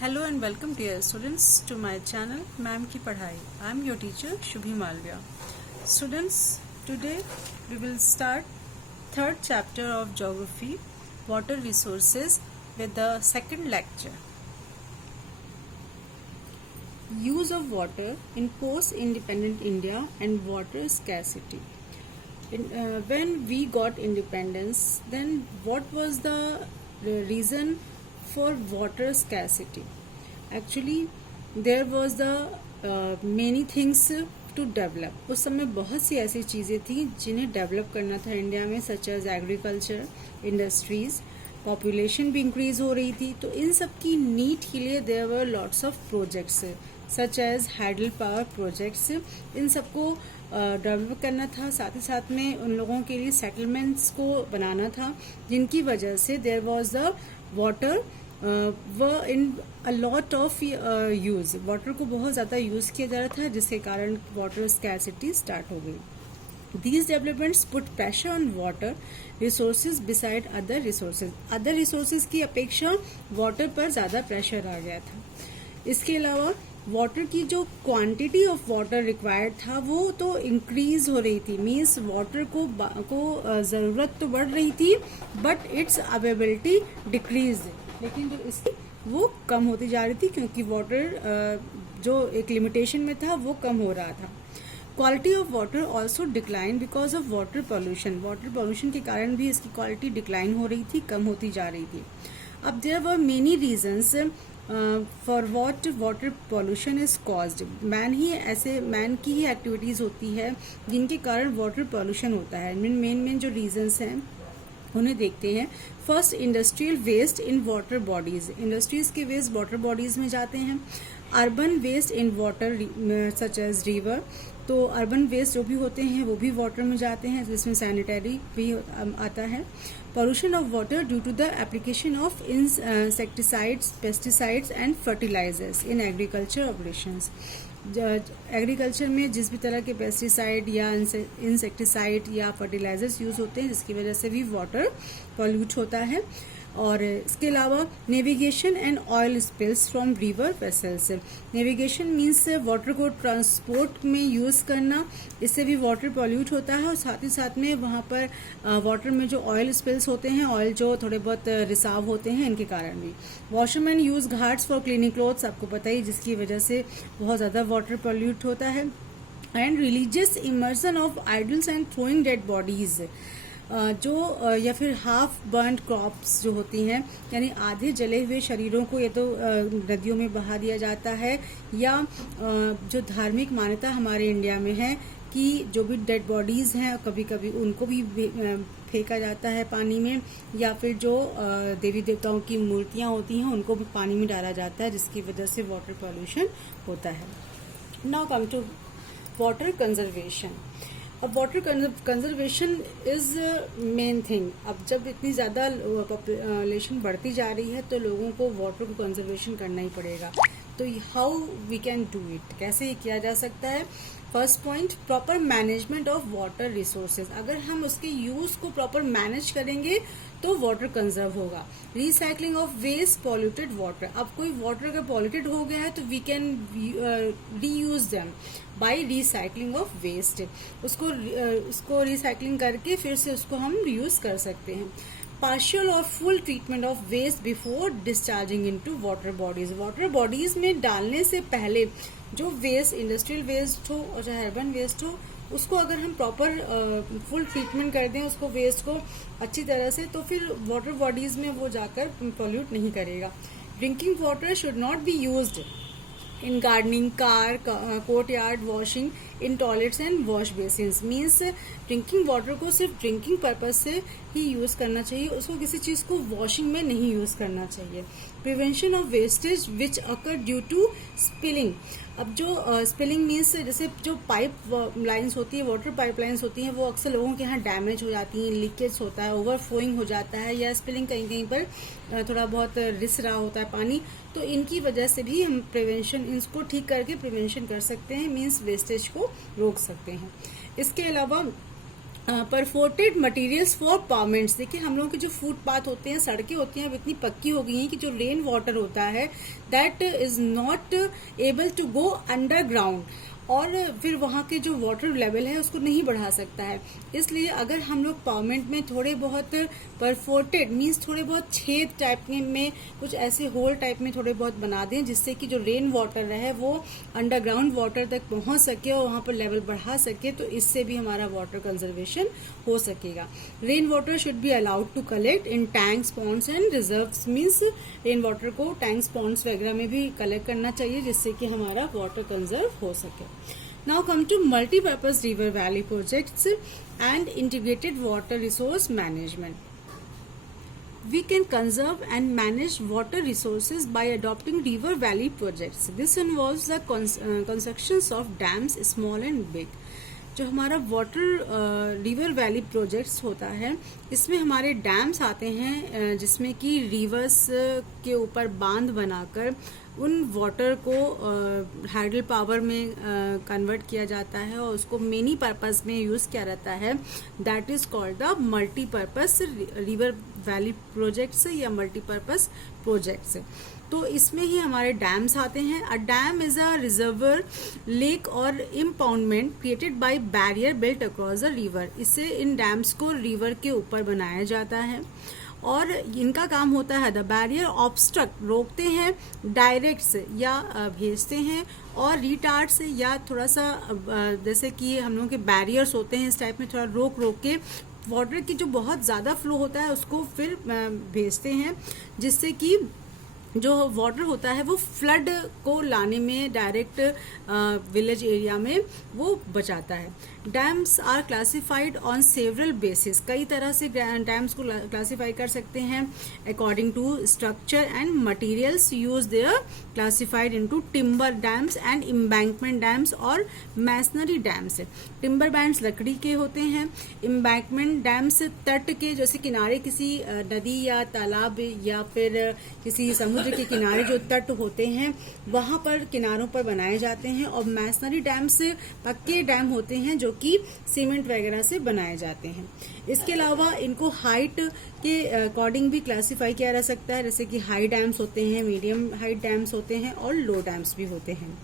Hello and welcome dear students to my channel ma'am की पढ़ाई. I am your teacher Shubhi Malviya. Students, today we will start third chapter of geography, water resources, with the second lecture. Use of water in post-independent India and water scarcity. When we got independence, then what was the reason for water scarcity? Actually, there was the many things to develop. उस समय बहुत सी ऐसी चीज़ें थी जिन्हें develop करना था India में, such as agriculture, industries, population भी इंक्रीज हो रही थी. तो इन सब की नीड के लिए there were lots of projects such as hydel power projects. इन सबको डेवलप करना था. साथ ही साथ में उन लोगों के लिए सेटलमेंट्स को बनाना था जिनकी वजह से there was the water were in a lot of use. Water को बहुत ज़्यादा यूज़ किया जा रहा था जिसके कारण वाटर स्कैरसिटी स्टार्ट हो गई. These developments put pressure on water resources beside other resources. Other resources की अपेक्षा वाटर पर ज़्यादा प्रेशर आ गया था. इसके अलावा वाटर की जो क्वांटिटी ऑफ वाटर रिक्वायर्ड था वो तो इंक्रीज हो रही थी. मीन्स वाटर को ज़रूरत तो बढ़ रही थी बट इट्स अवेलेबिलिटी डिक्रीज. लेकिन जो इसकी वो कम होती जा रही थी क्योंकि वाटर जो एक लिमिटेशन में था वो कम हो रहा था. Quality of water also decline because of water pollution. Water pollution के कारण भी इसकी क्वालिटी डिक्लाइन हो रही थी, कम होती जा रही थी. अब there were many reasons for what water pollution is caused. Man की ही एक्टिविटीज होती है जिनके कारण वाटर पॉल्यूशन होता है. मेन जो रीजंस हैं उन्हें देखते हैं. First, industrial waste in water bodies. Industries के वेस्ट वाटर बॉडीज में जाते हैं. Urban waste in water such as river. तो अर्बन वेस्ट जो भी होते हैं वो भी वाटर में जाते हैं जिसमें सैनिटरी भी आता है. Pollution of water due to the application of insecticides, pesticides and fertilizers in agriculture operations. Agriculture में जिस भी तरह के पेस्टिसाइड या इंसेक्टिसाइड या फर्टिलाइजर्स यूज होते हैं जिसकी वजह से भी वाटर पॉल्यूट होता है. और इसके अलावा navigation and oil spills from river vessels. Navigation means water को ट्रांसपोर्ट में यूज़ करना, इससे भी वाटर पॉल्यूट होता है. और साथ ही साथ में वहाँ पर वाटर में जो ऑयल स्पिल्स होते हैं, ऑयल जो थोड़े बहुत रिसाव होते हैं, इनके कारण भी. Washerman use Ghats for cleaning clothes, आपको पता ही, जिसकी वजह से बहुत ज़्यादा वाटर पॉल्यूट होता है. And religious immersion of idols and throwing dead bodies. जो या फिर हाफ बर्न्ड क्रॉप्स जो होती हैं, यानी आधे जले हुए शरीरों को या तो नदियों में बहा दिया जाता है, या जो धार्मिक मान्यता हमारे इंडिया में है कि जो भी डेड बॉडीज हैं कभी कभी उनको भी फेंका जाता है पानी में, या फिर जो देवी देवताओं की मूर्तियां होती हैं उनको भी पानी में डाला जाता है जिसकी वजह से वाटर पॉल्यूशन होता है. Now come to water conservation. अब water conservation is main thing. अब जब इतनी ज़्यादा पॉपुलेशन बढ़ती जा रही है तो लोगों को वाटर को कंजर्वेशन करना ही पड़ेगा. तो how we can do it, कैसे ये किया जा सकता है? First point, proper management of water resources. अगर हम उसके यूज को प्रॉपर मैनेज करेंगे तो वाटर कंजर्व होगा. Recycling of waste polluted water. अब कोई वाटर अगर पॉल्यूटेड हो गया है तो we can reuse them by recycling of waste. उसको रिसाइकलिंग करके फिर से उसको हम यूज कर सकते हैं. पार्शियल और full treatment of waste before discharging into water bodies. Water bodies में डालने से पहले जो वेस्ट, इंडस्ट्रियल वेस्ट हो और चाहे अर्बन वेस्ट हो, उसको अगर हम प्रॉपर फुल ट्रीटमेंट कर दें उसको, वेस्ट को अच्छी तरह से, तो फिर वाटर बॉडीज में वो जाकर पॉल्यूट नहीं करेगा. Drinking water should not be used in gardening, car, court yard, washing, in toilets and wash basins. Means drinking water को सिर्फ ड्रिंकिंग पर्पज से ही यूज करना चाहिए, उसको किसी चीज को वॉशिंग में नहीं यूज करना चाहिए. Prevention of wastage which occur due to spilling. अब जो स्पिलिंग मीन्स जैसे जो पाइप लाइंस होती है, वाटर पाइप लाइंस होती हैं, वो अक्सर लोगों के यहाँ डैमेज हो जाती हैं, लीकेज होता है, ओवरफ्लोइंग हो जाता है, या स्पिलिंग कहीं कहीं पर थोड़ा बहुत रिस रहा होता है पानी. तो इनकी वजह से भी हम प्रिवेंशन, इसको ठीक करके प्रिवेंशन कर सकते हैं, मीन्स वेस्टेज को रोक सकते हैं. इसके अलावा परफोर्टेड मटेरियल्स फॉर पावमेंट्स। देखिए हम लोगों के जो फुटपाथ होते हैं, सड़कें होती हैं, अब इतनी पक्की हो गई हैं कि जो रेन वाटर होता है that is not able to go underground, और फिर वहाँ के जो वाटर लेवल है उसको नहीं बढ़ा सकता है। इसलिए अगर हम लोग पावमेंट में थोड़े बहुत परफोर्टेड मीन्स थोड़े बहुत छेद टाइप में कुछ ऐसे होल टाइप में थोड़े बहुत बना दें, जिससे कि जो रेन वाटर है वो अंडरग्राउंड वाटर तक पहुंच सके और वहाँ पर लेवल बढ़ा सके, तो इससे भी हमारा वाटर कंजर्वेशन हो सकेगा। Rain water should be allowed to collect in tanks, ponds and reserves. Means rain water को टैंक्स, पॉन्ड्स वगैरह में भी कलेक्ट करना चाहिए, जिससे कि हमारा वाटर कंजर्व हो सके। Now come to multi-purpose river valley projects and integrated water resource management. We can conserve and manage water resources by adopting river valley projects. This involves the constructions of dams, small and big. जो हमारा water river valley projects होता है, इसमें हमारे dams आते हैं जिसमें कि रिवर्स के ऊपर बांध बनाकर उन वाटर को हाइडल पावर में कन्वर्ट किया जाता है और उसको मेनी पर्पस में यूज़ किया जाता है। That is called the multipurpose river valley projects या मल्टीपर्पस प्रोजेक्ट्स। तो इसमें ही हमारे डैम्स आते हैं। A dam is a reservoir, lake और impoundment created by barrier built across the river. इससे इन डैम्स को रिवर के ऊपर बनाया जाता है और इनका काम होता है द बैरियर ऑब्स्ट्रक्ट, रोकते हैं, डायरेक्ट्स या भेजते हैं, और रिटार्ड्स या थोड़ा सा जैसे कि हम लोगों के बैरियर्स होते हैं इस टाइप में, थोड़ा रोक के वाटर की जो बहुत ज़्यादा फ्लो होता है उसको फिर भेजते हैं, जिससे कि जो वाटर होता है वो फ्लड को लाने में डायरेक्ट विलेज एरिया में वो बचाता है। Dams are classified on several basis. कई तरह से डैम्स को क्लासिफाई कर सकते हैं according to structure and materials use there, classified into timber dams and embankment dams और मैसनरी डैम्स। टिम्बर बैंड्स लकड़ी के होते हैं, एम्बैंकमेंट डैम्स तट के, जैसे किनारे किसी नदी या तालाब या फिर किसी समुद्र के किनारे जो तट होते हैं वहां पर किनारों पर बनाए जाते हैं, और मैसनरी डैम्स पक्के डैम होते हैं जो कि सीमेंट वगैरह से बनाए जाते हैं। इसके अलावा इनको हाइट के अकॉर्डिंग भी क्लासिफाई किया जा सकता है, जैसे कि हाई डैम्स होते हैं, मीडियम हाइट डैम्स होते हैं और लो डैम्स भी होते हैं।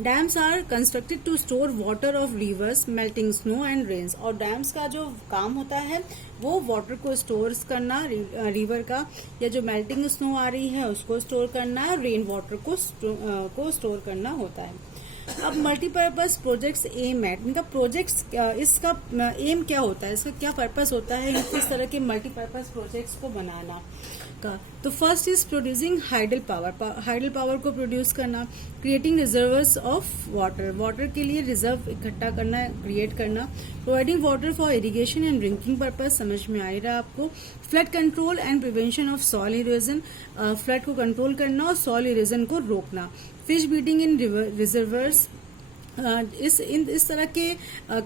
Dams are constructed to store water of rivers, melting snow and rains. और डैम्स का जो काम होता है वो वाटर को स्टोर करना, रिवर का या जो मेल्टिंग स्नो आ रही है उसको स्टोर करना है, रेन वाटर को स्टोर करना होता है। अब मल्टीपर्पज प्रोजेक्ट्स एम एट, इनका प्रोजेक्ट्स इसका एम क्या होता है, इसका क्या पर्पस होता है इस तरह के मल्टीपर्पज प्रोजेक्ट्स को बनाना का। तो first is producing hydel power, hydel power को प्रोड्यूस करना, creating reservoirs of water, water के लिए रिजर्व इकट्ठा करना, क्रिएट करना, providing water for irrigation and drinking purpose, समझ में आ रहा है आपको। Flood control and prevention of soil erosion, flood को कंट्रोल करना और सॉइल इरोजन को रोकना। फिश ब्रीडिंग इन रिजर्वर्स, इस तरह के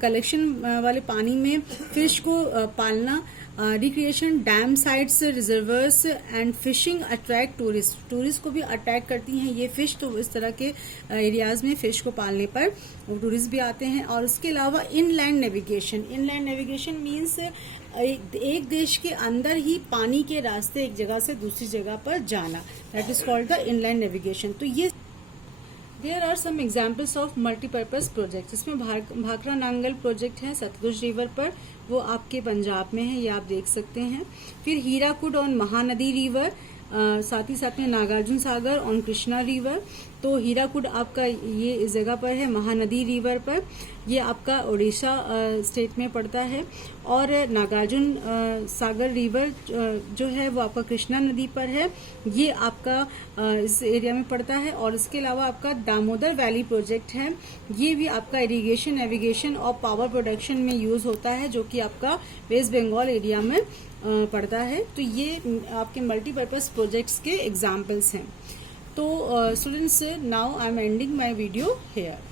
कलेक्शन वाले पानी में फिश को पालना। Recreation, dam sites, reservoirs and fishing attract tourist, tourist को भी अट्रैक्ट करती हैं ये फिश, तो इस तरह के एरियाज में फिश को पालने पर टूरिस्ट भी आते हैं। और उसके अलावा inland navigation, inland navigation means एक देश के अंदर ही पानी के रास्ते एक जगह से दूसरी जगह पर जाना, that is called the inland navigation. तो ये there are some examples of multipurpose project. इसमें भाखड़ा नांगल प्रोजेक्ट है सतलुज रिवर पर, वो आपके पंजाब में है, ये आप देख सकते हैं। फिर हीराकुड ऑन महानदी रिवर, साथ ही साथ में नागार्जुन सागर ऑन कृष्णा रिवर। तो हीराकुड आपका ये इस जगह पर है महानदी रिवर पर, ये आपका उड़ीसा स्टेट में पड़ता है। और नागार्जुन सागर रिवर जो है वो आपका कृष्णा नदी पर है, ये आपका इस एरिया में पड़ता है। और इसके अलावा आपका दामोदर वैली प्रोजेक्ट है, ये भी आपका इरिगेशन, नेविगेशन और पावर प्रोडक्शन में यूज होता है, जो कि आपका वेस्ट बंगाल एरिया में पड़ता है। तो ये आपके मल्टीपर्पज प्रोजेक्ट्स के एग्जाम्पल्स हैं। तो students, now I am ending my video hair.